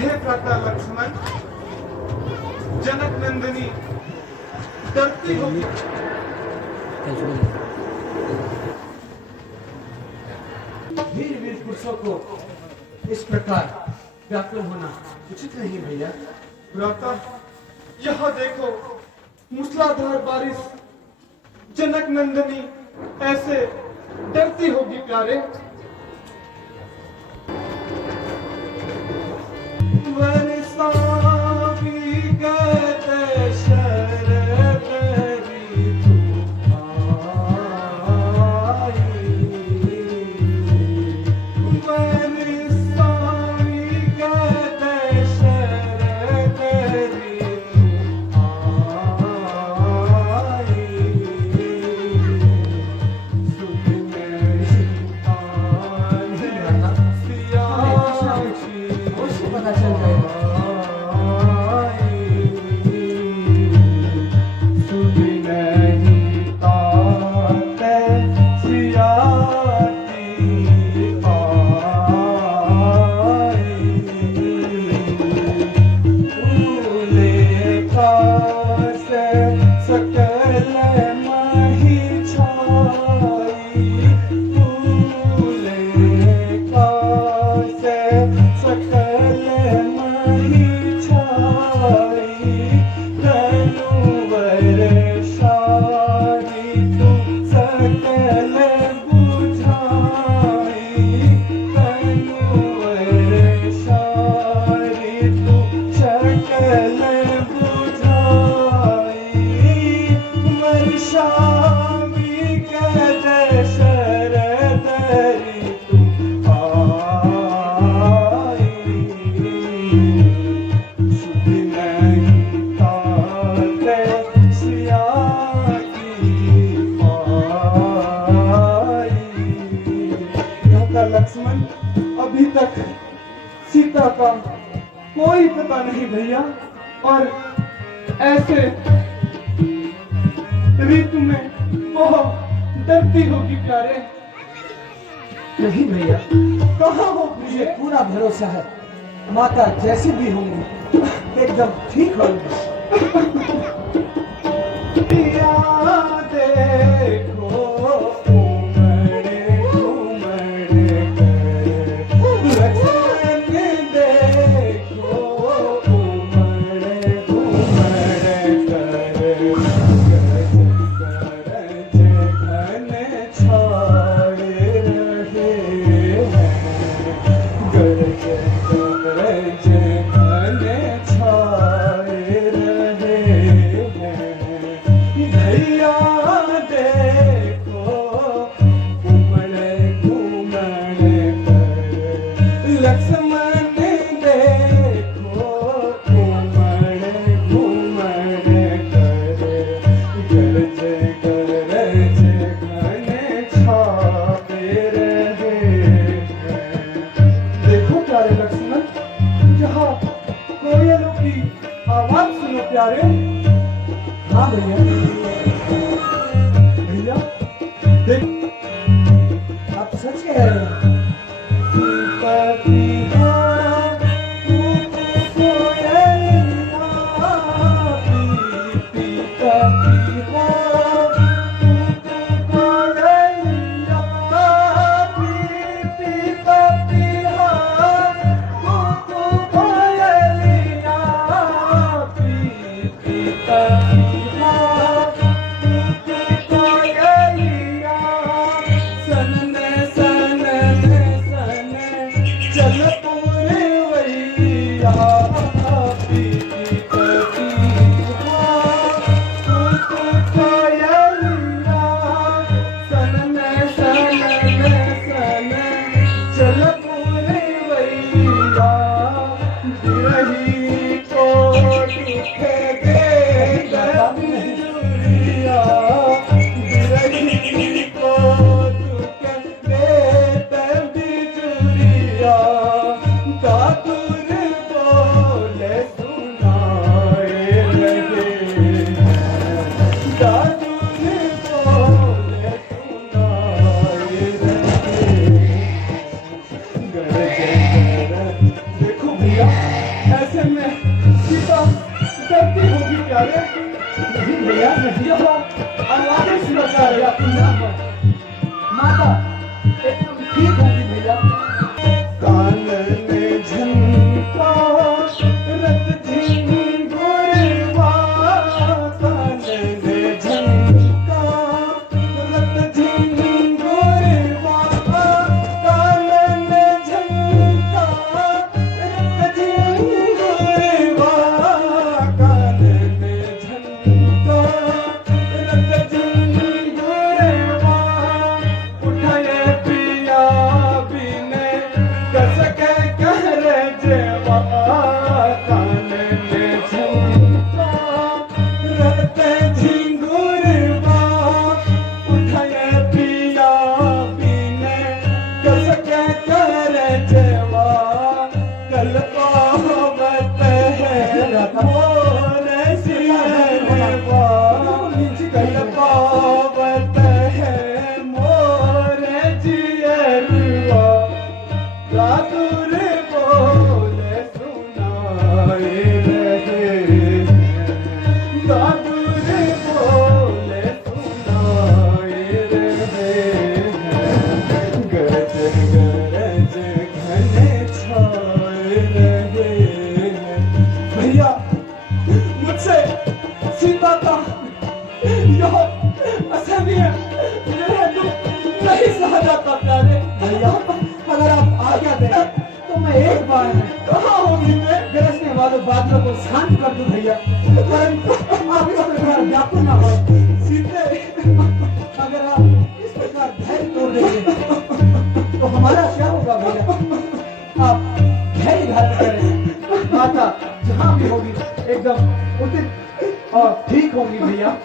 हे भ्राता लक्ष्मण, जनक नंदिनी डरती होगी। वीर वीर पुरुषों को इस प्रकार व्याकुल होना उचित नहीं भैया। भ्राता, यहाँ देखो, मूसलाधार बारिश, जनक नंदिनी ऐसे डरती होगी प्यारे। वर्षा भी कहते शरद ऋतु आई, वर्षा भी कहते शरद ऋतु आई, सुख में सिया पता चल जाएगा। लक्ष्मण, अभी तक सीता का कोई पता नहीं भैया, और ऐसे ऋतु में वो डरती होगी प्यारे। नहीं भैया, कहाँ हो मुझे पूरा भरोसा है, माता जैसी भी होंगी एकदम ठीक होंगी। देखो उमड़े उमड़े कर, लक्ष्मण देखो उमड़े उमड़े कर, गरज घन छाए रहे हैं, गरज घन छाए रहे हैं। भैया देखो उमड़े उमड़े कर, लक्ष्मण देखो उमड़े उमड़े कर, गरज घन छाए रहे हैं। देखो प्यारे लक्ष्मण, यहाँ कोयलों की आवाज सुनो प्यारे। हाँ भैया, भैया देख, आप सच कह रहे हैं। अरे नहीं भैया नहीं हो अनुवाद सुनता है अपनी नाम पर माता एकदम ठीक होगी भैया कान में झुमका रत झिंगुरवा कान में झुमका रत झिंगुरवा कान में झुमका रत झिंगुरवा कान में झुमका रत झिंगुरवा उठाए पिया बिने कसके कर जेवा कान में झुमका रत झिंगुरवा उठाए पिया बिने कसके कर जेवा कल पावत है मोर सिरवा कल पावत है मोर जियरुआ रातुर बोले सुनाए रहे रातुर बोले सुनाए रहे गरज गरज घने छाए रहे भैया मुझसे सीता का यह असहनीय मेरा दुख नहीं सहा जाता प्यारे भैया अगर आप आज्ञा दें तो मैं एक बार में कहाँ होगी मैं गरजने वाले बादलों को शांत कर दूं भैया परंतु आप इस प्रकार व्याकुल ना हो सीते अगर आप इस प्रकार धैर्य तोड़ देंगे तो हमारा क्या होगा भैया आप धैर्य धारण करें माता जहाँ भी होगी एकदम उचित और ठीक होगी भैया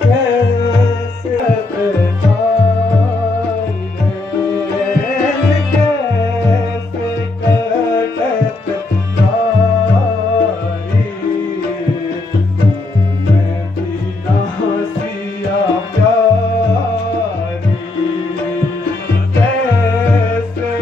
कैसे कैसे कटत तारी मैं बिना सिया प्यारी कैसे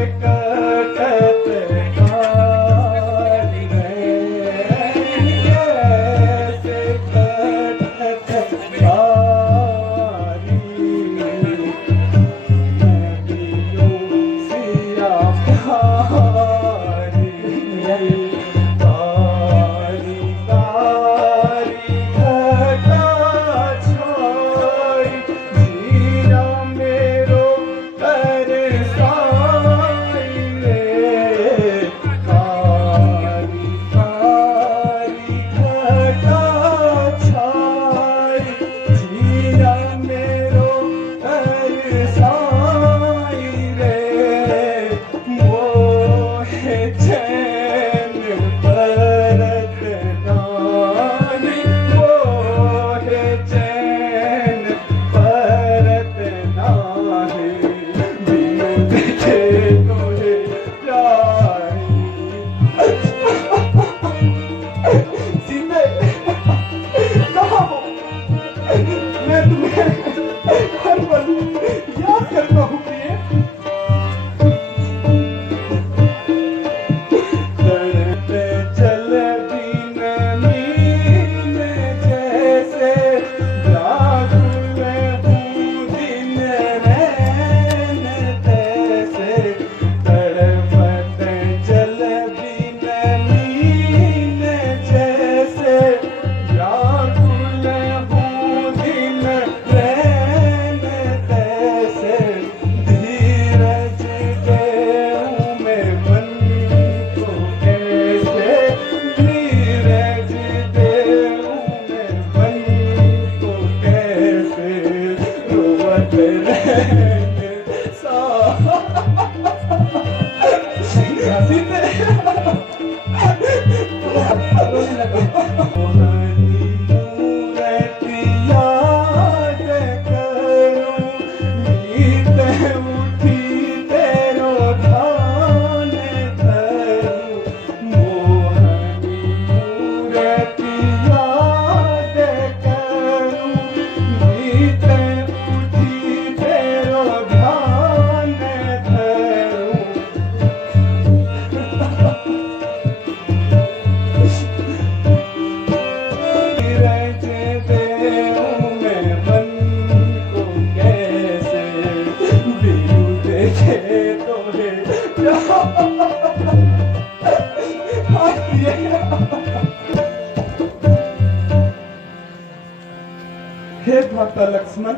हे भ्राता लक्ष्मण,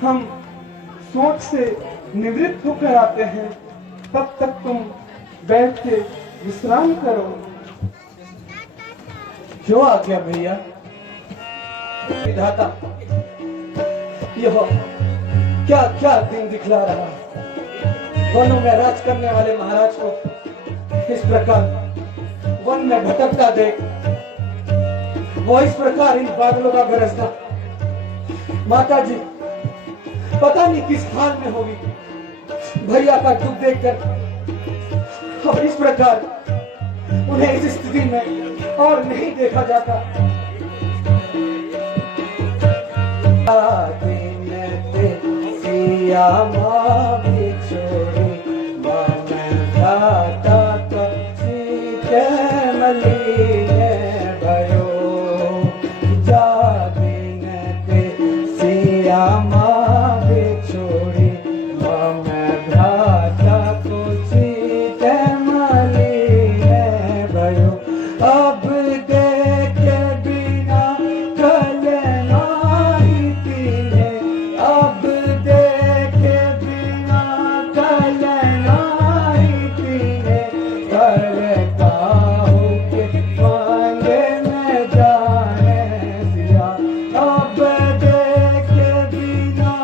हम सोच से निवृत्त होकर आते हैं, तब तक तुम बैठ के विश्राम करो। जो आ गया भैया। विधाता, यह क्या क्या दिन दिखला रहा है। वनों में राज करने वाले महाराज को इस प्रकार वन में भटकता देख, वो इस प्रकार इन बादलों का गरजना, माता जी पता नहीं किस हाल में होगी। भैया का दुख देखकर अब इस प्रकार उन्हें इस स्थिति में और नहीं देखा जाता। सिया माँ बिछोड़ी मन घाटा तो सीते मलिने भयो, जा दिन ते सिया माँ बिछोड़ी मन घाटा तो सीते मलिने भयो। अब देखे बिना कल नाही तीने, अब देखे बिना कल नाही तीने, कर काहू के मांगे में जाने सिया। अब देखे बिना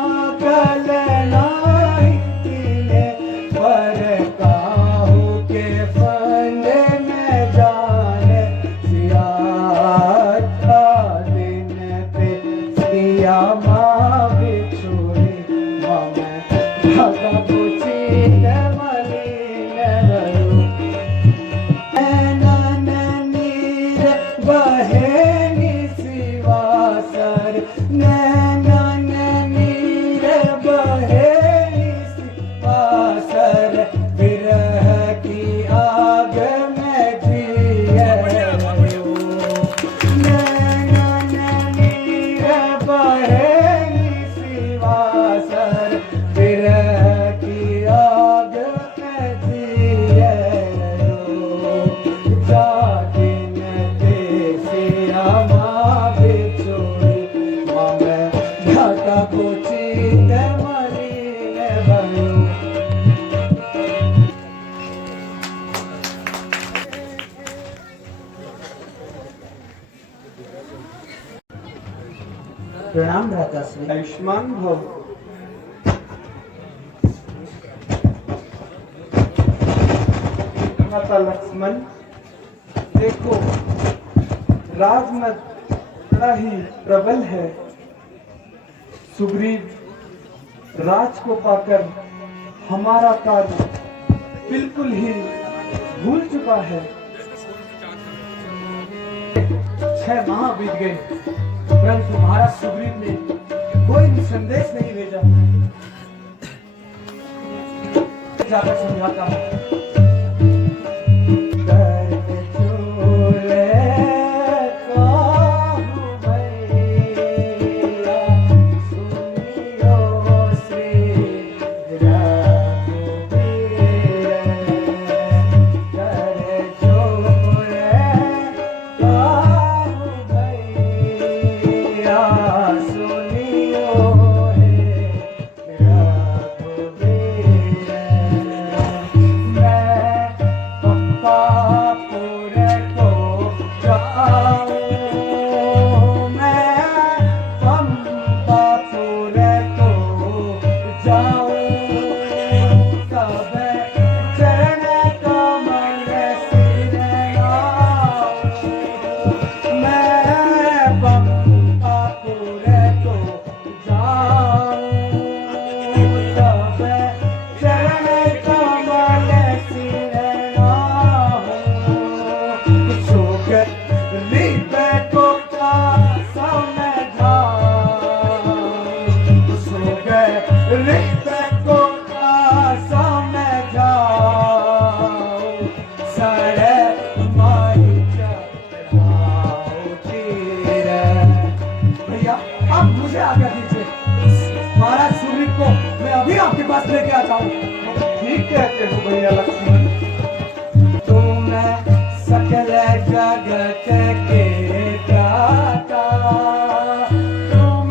कल नाही तीने, पर काहू के फंदे में जाने सिया। दिन पे सिया माँ बिछोड़ी मामे धागा पूछी मलिने भयो। नैनन नीर बहे निशिवासर, नैनन नीर बहे निशिवासर, विरह की आग में जिए रहो। नैनन नीर बहे निशिवासर, विरह की आग में जिए रहो। जा दिन ते सिया माँ बिछोड़ी मामे घाटा पूछी मलिने भयो। प्रणाम भ्राता श्री। आयुष्मान भव। भ्राता लक्ष्मण, देखो राजमत बड़ा ही प्रबल है। सुग्रीव राज को पाकर हमारा कार्य बिल्कुल ही भूल चुका है। 6 माह बीत गए, परंतु महाराज सुग्रीव ने कोई भी संदेश नहीं भेजा। जाकर समझाता हूँ। पास लेके आता हूँ। ठीक कहते हो भैया लक्ष्मण। तुम सकल जगत के दाता, तुम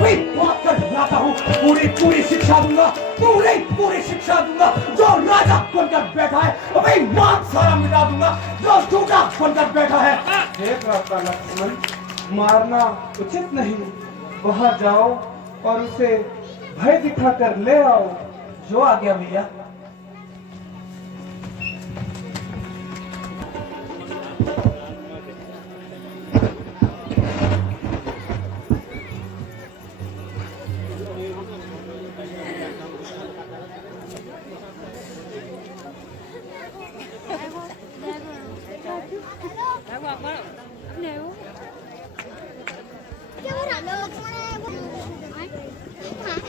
अभी बात कर लाता हूँ, पूरी पूरी शिक्षा दूंगा, पूरी पूरी शिक्षा दूंगा। जो राजा बनकर बैठा है अभी नाम सारा मिटा दूंगा, जो झूठा बनकर बैठा है। देख रहा लक्ष्मण, मारना उचित नहीं। वहां जाओ और उसे भय दिखाकर ले आओ। जो आ गया भैया।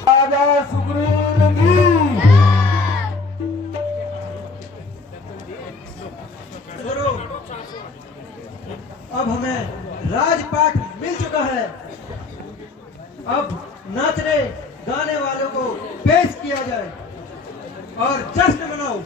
राजा सुग्रीव की सुनो, अब हमें राजपाट मिल चुका है। अब नाचने गाने वालों को पेश किया जाए और जश्न मनाओ।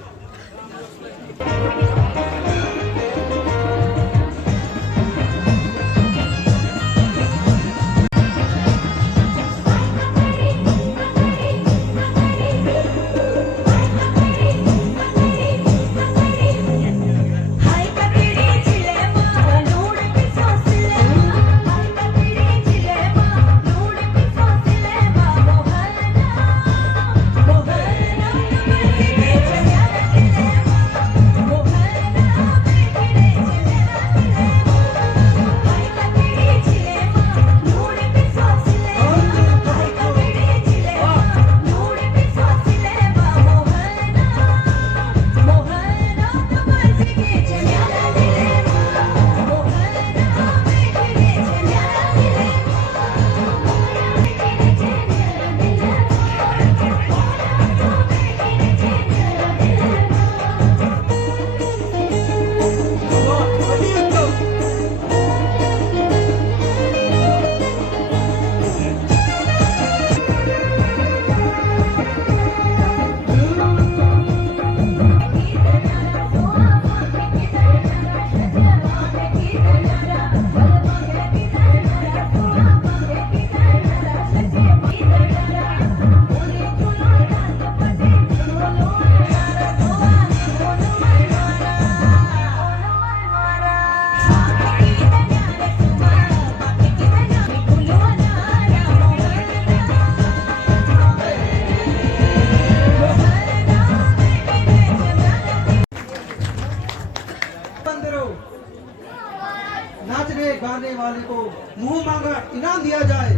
नाचने गाने वाले को मुंह मांगा इनाम दिया जाए।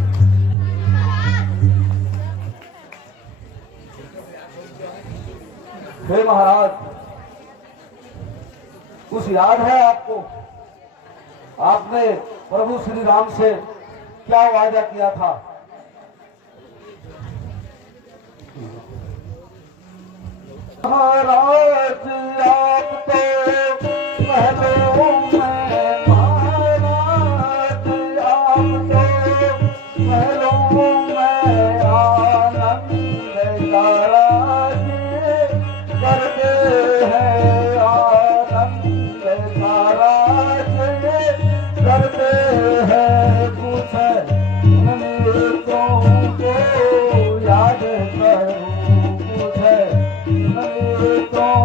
हे महाराज, कुछ याद है आपको? आपने प्रभु श्री राम से क्या वादा किया था? महाराज आप तो महलों में, महाराज आप तो महलों में आनंद का राज करते हैं, आनंद का राज करते हैं। कुछ नेत्रों को याद करूं, कुछ नेत्रों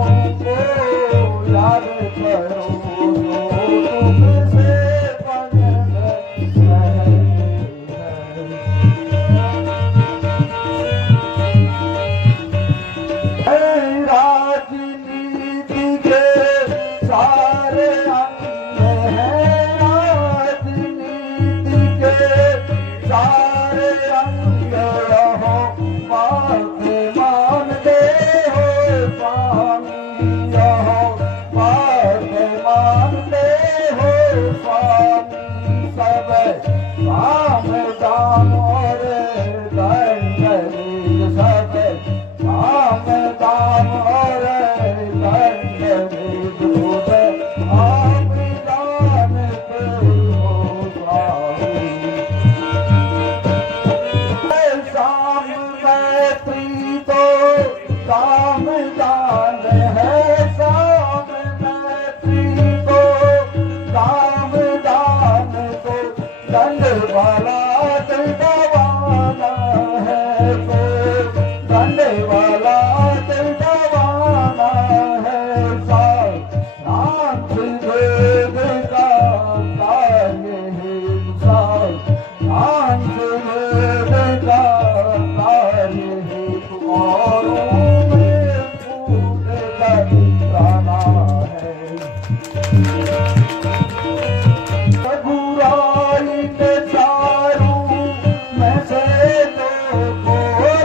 प्राणा है। रघुराई के चारू मैं से देखो,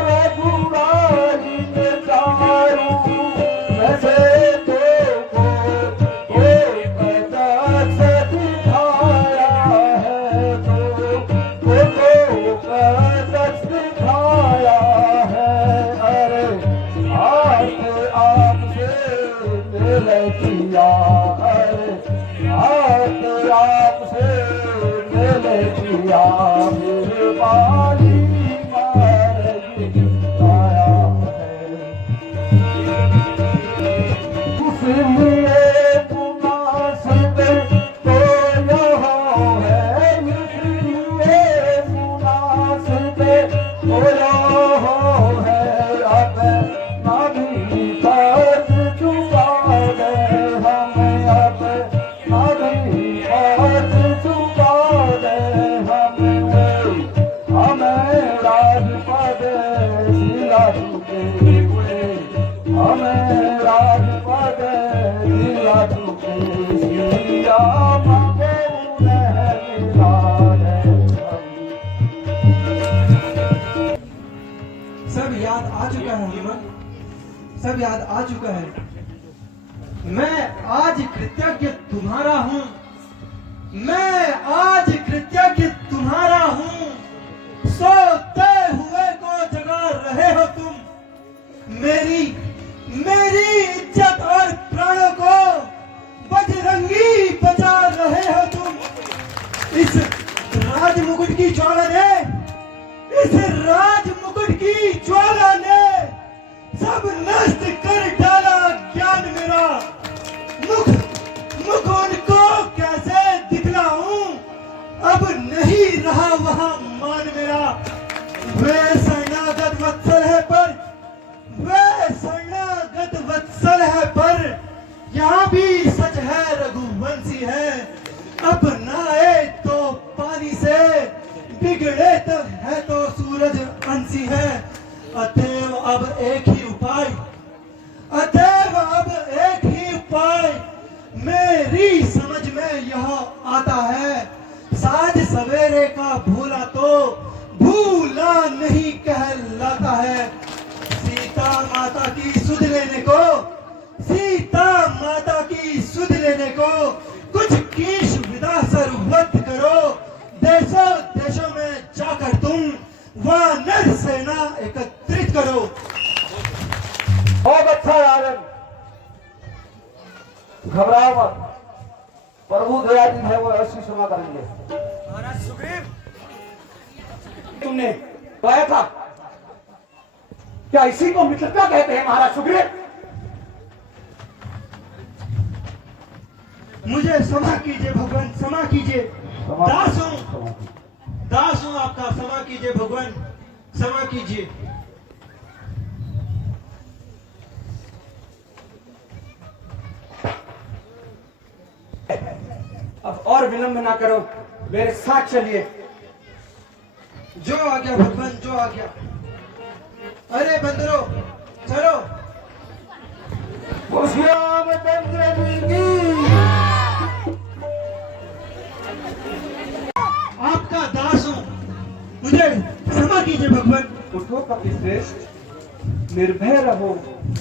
रघुराई के चारू मैं से देखो, एक दक्ष दिखाया है तो दक्ष दिखाया है। अरे आपसे मिले किया, अरे आपसे मिले किया, मेरे बाली आया है। इसलिए मुनासिब तो यहाँ है, इसलिए मुनासिब तो यहाँ है। अब ना भी कर्ज चुका दे हमें, अब ना भी कर्ज चुका दे हमें। हमें राजपद दिला चुके हुए, हमें राजपद दिला चुके, सिया मगे उन्हें मिला है। सब याद आ चुका है हनुमान, सब याद आ चुका है। मैं आज कृतज्ञ तुम्हारा हूं, मैं आज कृतज्ञ तुम्हारा हूं। सोते हुए को जगा रहे हो तुम, मेरी इज्जत और प्राणों को बजरंगी बचा रहे हो तुम। इस राज मुकुट की ज्वाला ने, इस राज मुकुट की ज्वाला ने सब नष्ट कर डाला ज्ञान मेरा। मुख उनको कैसे दिखलाऊं, अब नहीं रहा वहां मान मेरा। वे शरणागत वत्सल है पर, वे शरणागत वत्सल है पर, यहाँ भी सच है रघुवंशी है। अपनाए तो पानी से, बिगड़े तो है तो सूरज अंशी है। अतएव अब एक ही उपाय, अतएव अब एक ही उपाय मेरी समझ में यह आता है। साज सवेरे का भूला तो भूला नहीं कहलाता है। सीता माता की सुध लेने को, सीता माता की सुध लेने को कुछ कीश विदा सर्वत करो। देशों देशों में जाकर तुम वानर सेना एकत्रित करो। बहुत अच्छा राजन, घबराओ मत, प्रभु दयानिधि है, वो ऐसी क्षमा करेंगे। महाराज सुग्रीव, तुमने पाया था क्या? इसी को मित्रता कहते हैं महाराज सुग्रीव। मुझे क्षमा कीजिए भगवान, क्षमा कीजिए। दास हूं आपका, क्षमा कीजिए भगवान, क्षमा कीजिए। अब और विलंब ना करो, मेरे साथ चलिए। जो आ गया भगवान, जो आ गया। अरे बंदरो चलो। रामचंद्र जी की आपका दास हूं, मुझे क्षमा कीजिए भगवान। उठो कपिश्रेष्ठ, निर्भय रहो,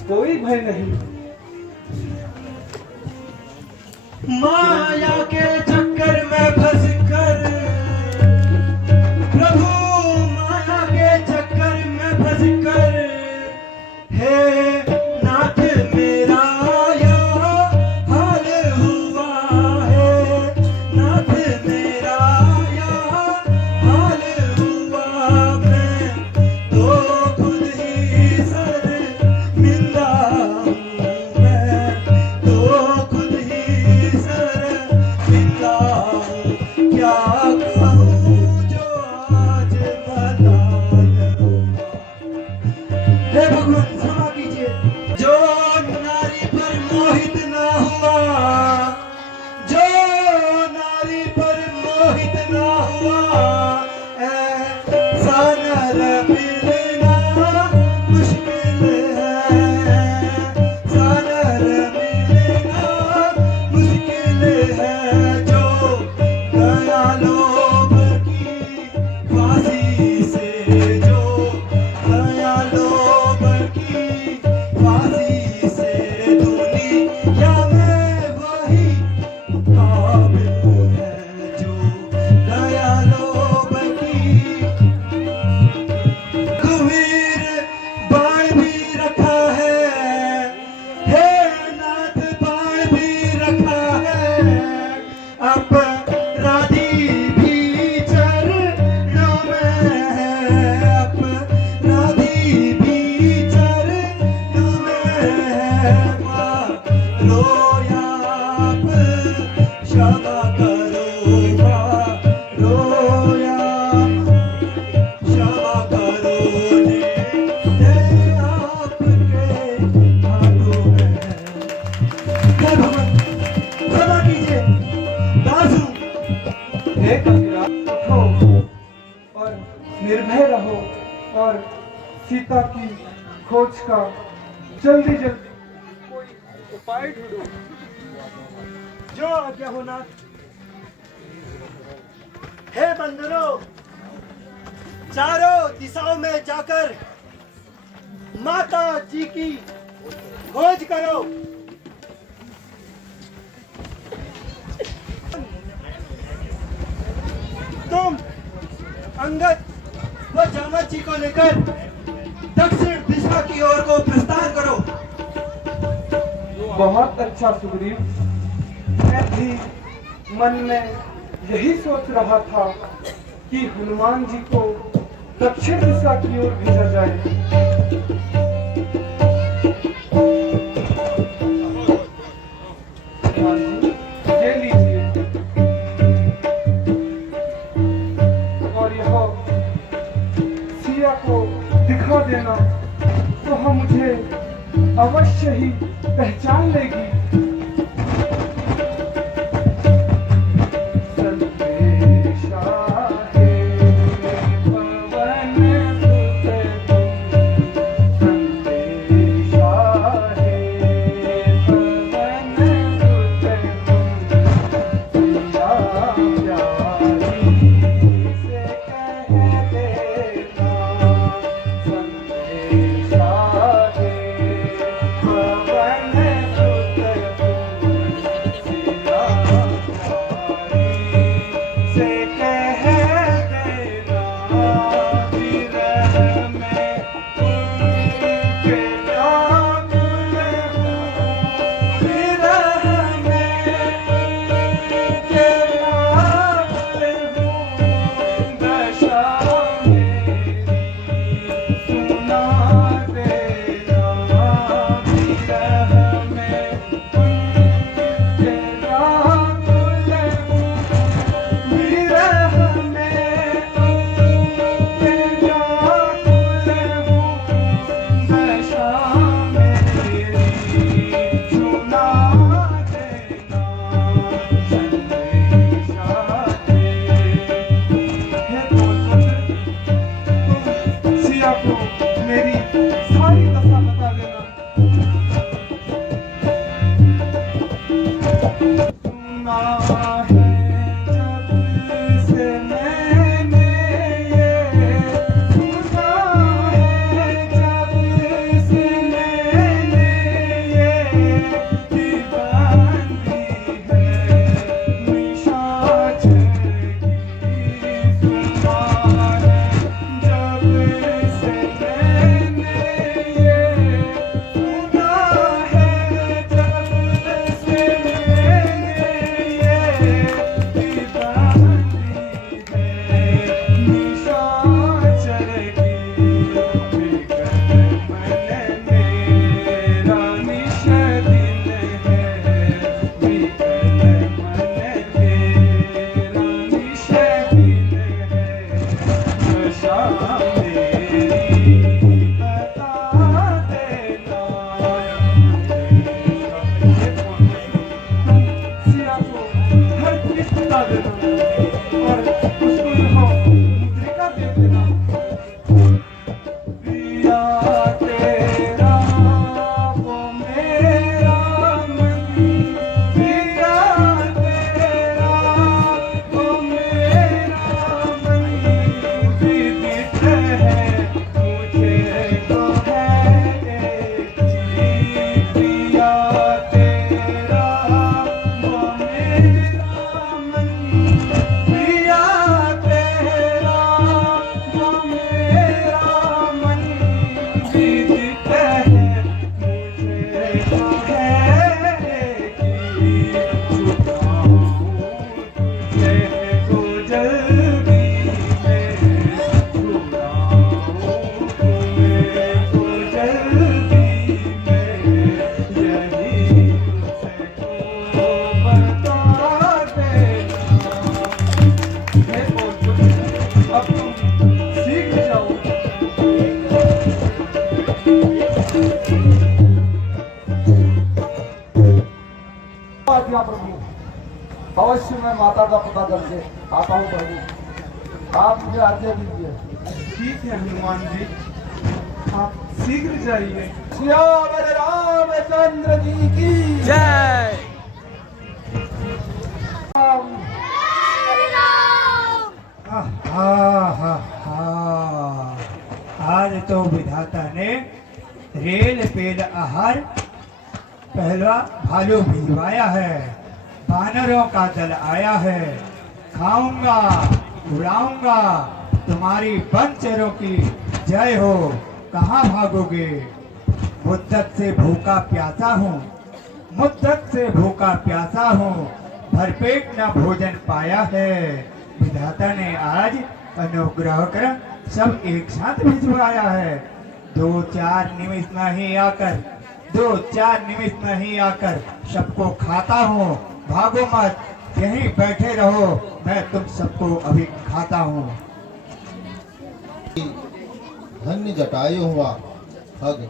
कोई भय नहीं। माया के चक्कर में फंस कर प्रभु, माया के चक्कर में फंस कर, हे नाथ मेरा या हाल हुआ है। नाथ मेरा या हाल हुआ, मैं तो खुद ही शर्मिंदा हूँ, मैं तो खुद ही शर्मिंदा रोया आप क्षमा करो माँ, रोया क्षमा करो ने आपके हाथों में है। हे भगवान क्षमा कीजिए, दासू। हे कबीरा, उठो और निर्भय रहो और सीता की खोज का जल्दी जल्दी कोई उपाय ढूंढो। जो आज्ञा हो नाथ। हे बंदरों, चारों दिशाओं में जाकर माता जी की खोज करो। तुम अंगद व जामत जी को लेकर दक्षिण दिशा की ओर को प्रस्थान करो। बहुत अच्छा सुग्रीव, मैं भी मन में यही सोच रहा था कि हनुमान जी को दक्षिण दिशा की ओर भेजा जाए। हनुमान जी, ये लीजिए और यह सिया को दिखा देना, तो हम मुझे अवश्य ही पहचान लेगी। आज्ञा प्रभु। अवश्य मैं माता का पता करके आता हूँ प्रभु। आप मुझे आज्ञा दीजिए। ठीक है हनुमान जी, आप शीघ्र जाइए। सियावर रामचंद्र जी की जय। आज तो विधाता ने रेल पेल आहार पहला भालू भिजवाया है, बानरों का दल आया है। खाऊंगा उड़ाऊंगा तुम्हारी बनचरों की जय हो। कहाँ भागोगे? मुद्दत से भूखा प्यासा हूँ, मुद्दत से भूखा प्यासा हूँ, भरपेट न भोजन पाया है। विधाता ने आज अनुग्रह कर सब एक साथ भिजवाया है। 2-4 निमिष नहीं आकर, 2-4 निमिष नहीं आकर सबको खाता हूँ। भागो मत, यहीं बैठे रहो, मैं तुम सबको अभी खाता हूँ। धन्य जटायु हुआ खग,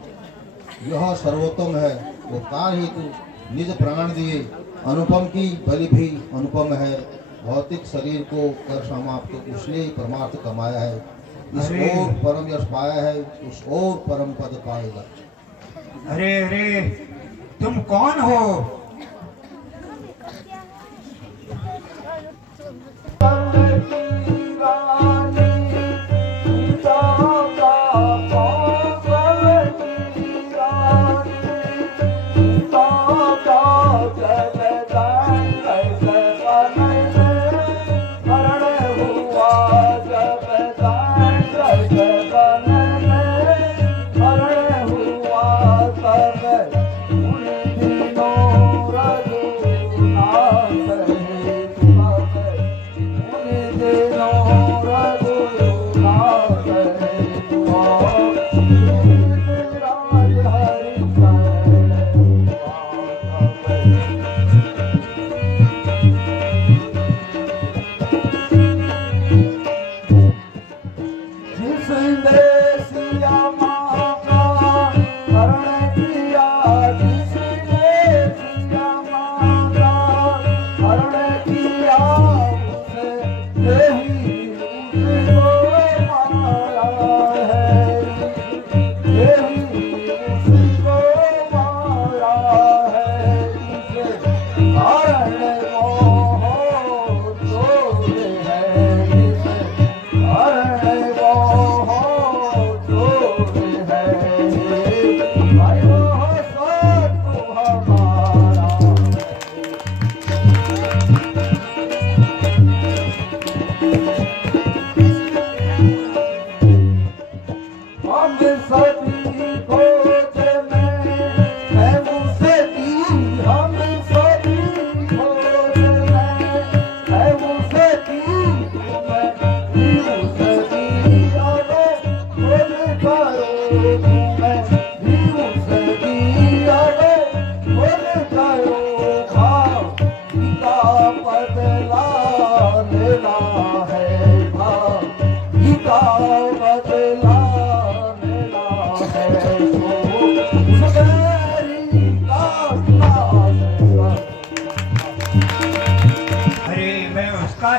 यह सर्वोत्तम है। वो कार हेतु निज प्राण दिए, अनुपम की बलि भी अनुपम है। भौतिक शरीर को कर समाप्त उसने ही परमार्थ कमाया है। इस अरे। ओर परम यश पाया है, उस ओर परम पद पाएगा। अरे अरे, तुम कौन हो?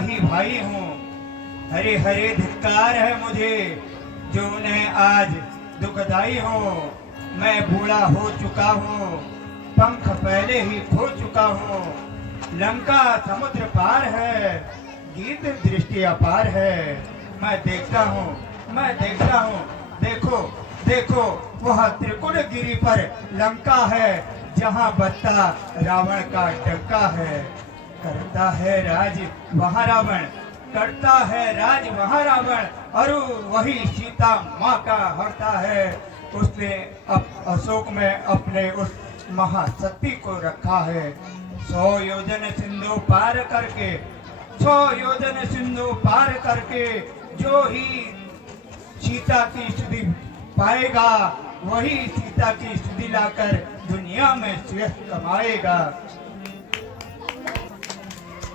ही भाई हूँ। हरे हरे धिक्कार है मुझे जो उन्हें आज दुखदाई हो। मैं बूढ़ा हो चुका हूँ, पंख पहले ही खो चुका हूँ। लंका समुद्र पार है, गीत दृष्टि अपार है। मैं देखता हूँ, देखो देखो वह त्रिकुटगिरी पर लंका है, जहाँ बसता रावण का डंका है। करता है राज वहाँ रावण, करता है राज वहाँ रावण, और वही सीता माँ का हरता है। उसने अशोक में अपने उस महाशक्ति को रखा है। 100 योजन सिंधु पार करके, 100 योजन सिंधु पार करके जो ही सीता की सुधि पाएगा, वही सीता की सुधि लाकर दुनिया में श्रेष्ठ कमाएगा।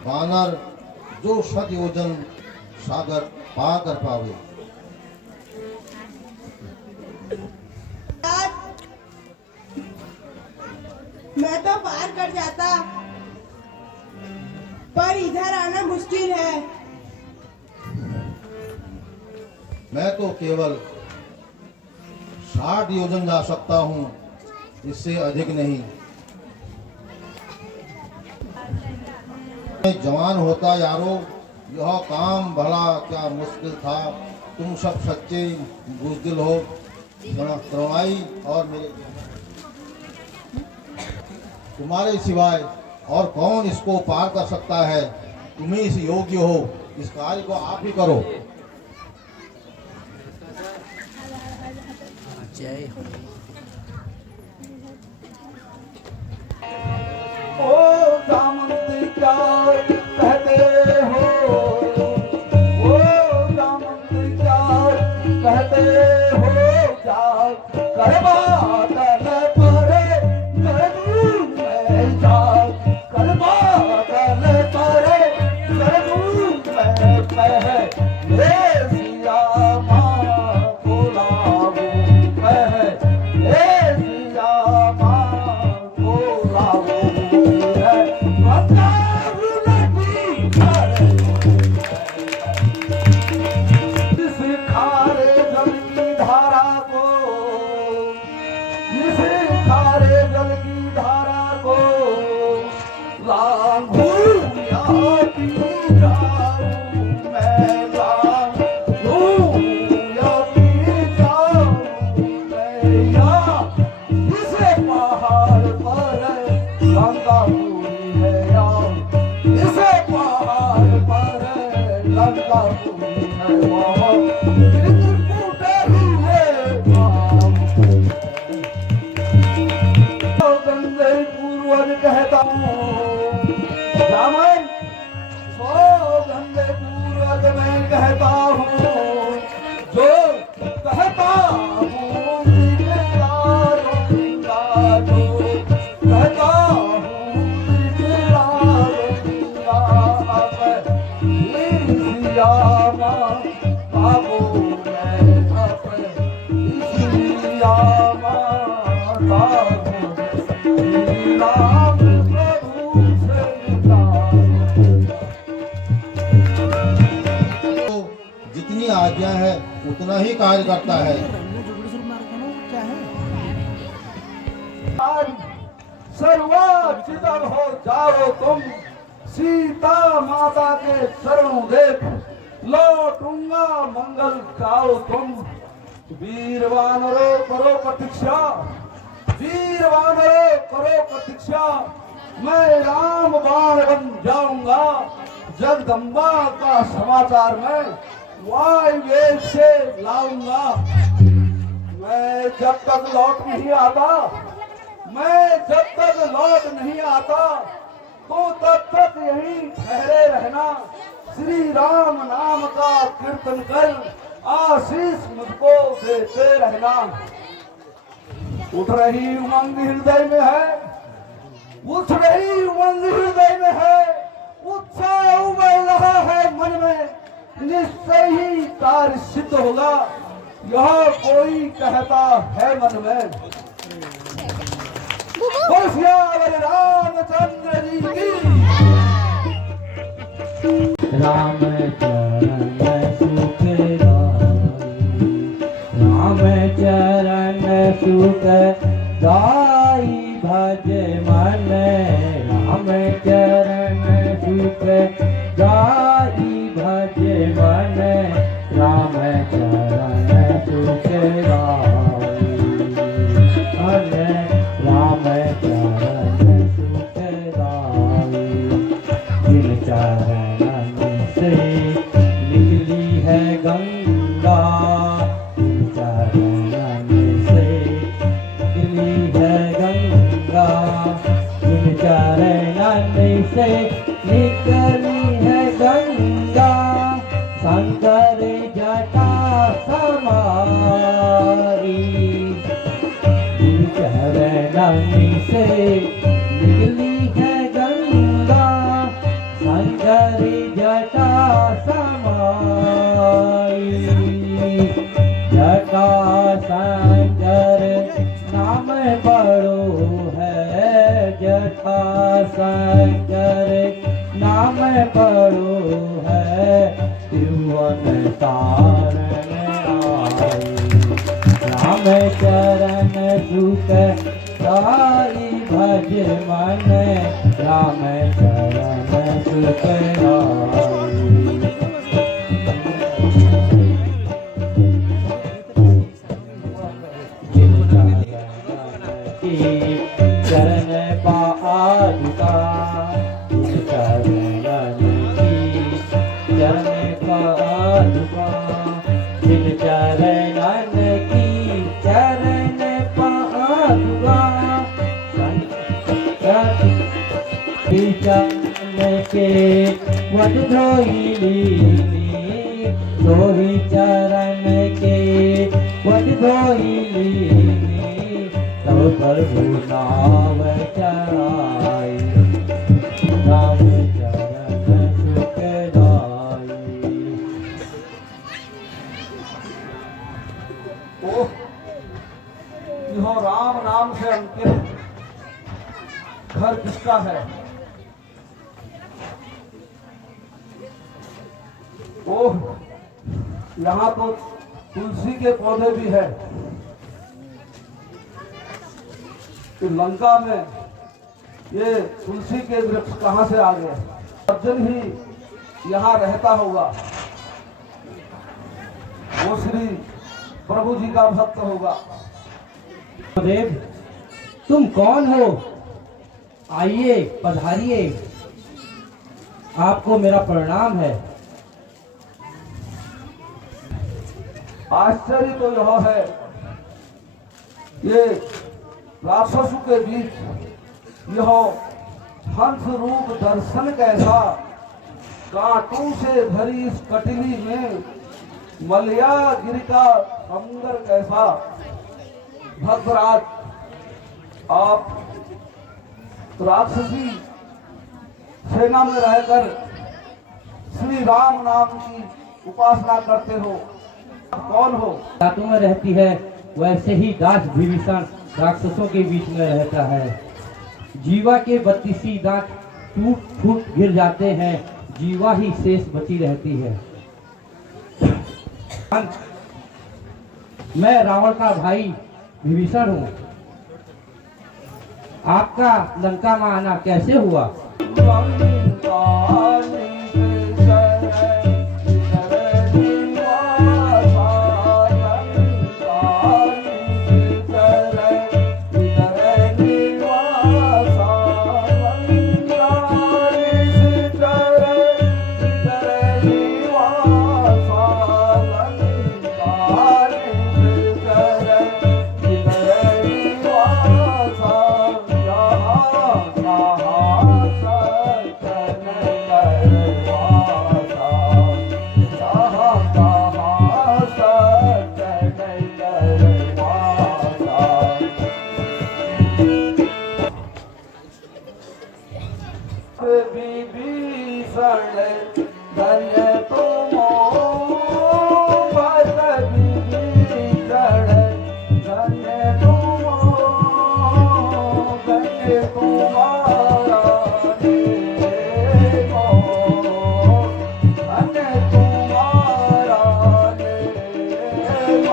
वानर जो 100 योजन सागर पार कर पावे। मैं तो पार कर जाता, पर इधर आना मुश्किल है। मैं तो केवल 60 योजन जा सकता हूँ, इससे अधिक नहीं। मैं जवान होता यारो, यह काम भला क्या मुश्किल था। तुम सब सच्चे बुज़दिल हो, करुणाई और मेरे तुम्हारे सिवाय और कौन इसको पार कर सकता है। तुम ही इस योग्य हो, इस कार्य को आप ही करो। जय हो। ओ दामन क्या कहते हो, ओ दामन क्या कहते हो, क्या करवा कर परे कर दूं मैं जान, करवा कर परे कर दूं मैं पहले सिया माँ को लाऊं, पहले सिया माँ को लाऊं। कहता हूँ जामन, सो गंदे पूर्वज मैं कहता हूँ, जो कहता हूँ कहता जितनी आज्ञा है उतना ही कार्य करता है। सर्वाचित हो जाओ तुम, सीता माता के शरणों देख लौटूंगा मंगल गाओ तुम। वीर वानरो करो प्रतीक्षा, वीर वानरो करो प्रतीक्षा, मैं राम बाण बन जाऊंगा। जगदम्बा का समाचार मैं वायुवेग से लाऊंगा। मैं जब तक लौट नहीं आता, मैं जब तक लौट नहीं आता, तो तब तक यहीं ठहरे रहना। श्री राम नाम का कीर्तन कर आशीष मुझको देते रहना। उठ रही उमंग हृदय में है, उठ रही उमंग हृदय में है, उत्साह उमड़ रहा है मन में, निश्चय ही कार्य सिद्ध होगा, यह कोई कहता है मन में। बोल रामचंद्र जी की। राम चरण सुख राम चरण सुख गाई भज मन, राम चरण सुख गाई भज मन, राम चरण सुख गाई मन, राम चरण सुख गाई। जिन चरणन से निकली है गंगा, जिन चरणन से निकली है गंगा, जिन चरणन से निकली है गंगा, शंकर जटा समाई। जिन चरणन से निकली है गंगा, शंकर जटा समाई। जटा शंकर नाम बड़ो है, जटा शंकर नाम पड़ो है त्रिभुवन तारण आई। राम चरण सुख साई भज मन, राम चरण सुख आई। चरण पादुका, चरण की चरण पादुका, जिन चरणन की चरण पादुका, चरण के वट धोइली, सोही चरण के वट धोइली, तब प्रभु नाम चढ़ाई, राम चरण सुख दाई। ओह, यह राम नाम से अंकित घर किसका है? ओह, यहाँ तो तुलसी के पौधे भी है। तो लंका में ये तुलसी के वृक्ष कहाँ से आ गए? अर्जुन ही यहाँ रहता होगा, वो श्री प्रभु जी का भक्त होगा। देव, तुम कौन हो? आइए, पधारिए, आपको मेरा प्रणाम है। आश्चर्य तो यह है, ये राक्षसों के बीच यह हंस रूप दर्शन कैसा, कांटों से भरी इस कटली में मलया गिर का समुद्र कैसा। भद्रराज, आप राक्षसी सेना में रहकर श्री राम नाम की उपासना करते हो, आप कौन हो? रातों में रहती है, वैसे ही दास विभीषण राक्षसों के बीच में रहता है। जीवा के 32 दांत टूट फूट गिर जाते हैं, जीवा ही शेष बची रहती है। मैं रावण का भाई विभीषण हूँ। आपका लंका में आना कैसे हुआ? विभीषण धन्य तुम भक्त विभीषण धन्य तुम, धन्य तुम्हारा नेम, धन्य तुम्हारा नेम।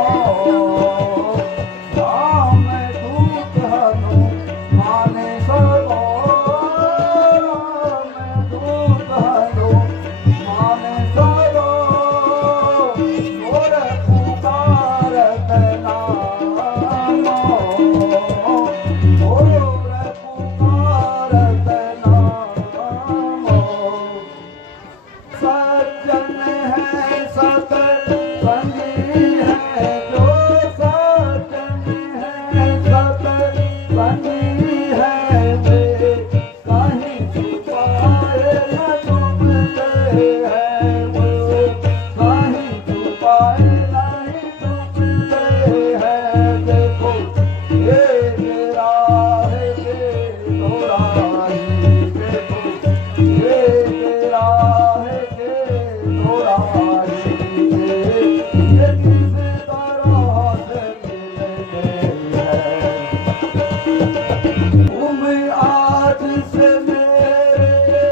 राम दूत हनुमान सबो, आज से मेरे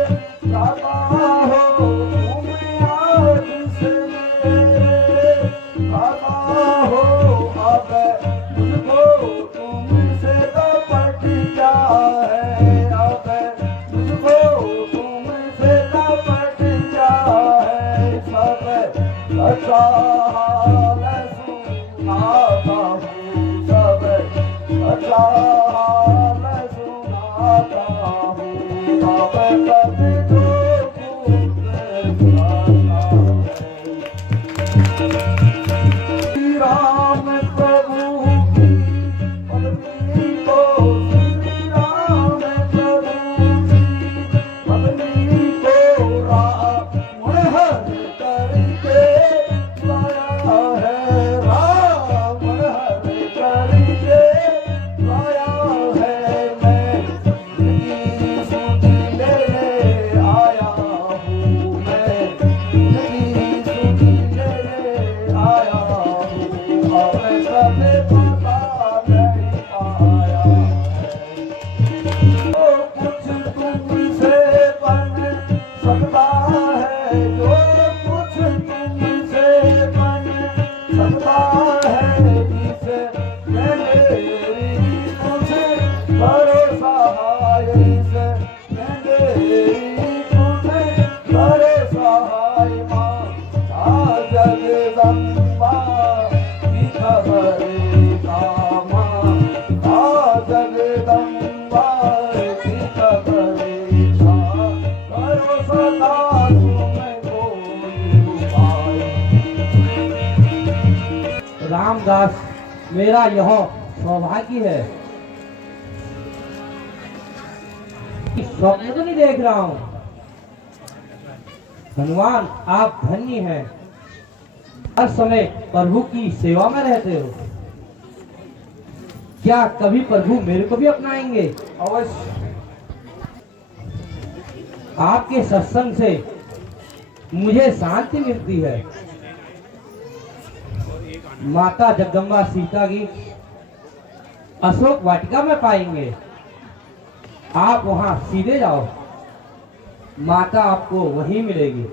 रामदास, मेरा यह सौभाग्य है। स्वप्न तो नहीं देख रहा हूँ। हनुमान, आप धन्य हैं, हर समय प्रभु की सेवा में रहते हो। क्या कभी प्रभु मेरे को भी अपनाएंगे? अवश्य। आपके सत्संग से मुझे शांति मिलती है। माता जगदम्बा सीता की अशोक वाटिका में पाएंगे। आप वहां सीधे जाओ, माता आपको वहीं मिलेगी।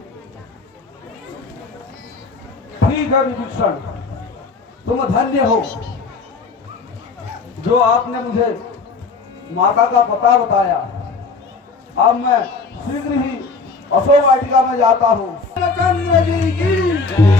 ठीक है विभीषण, तुम धन्य हो जो आपने मुझे माता का पता बताया। अब मैं शीघ्र ही अशोक वाटिका में जाता हूँ। चंद्र जी की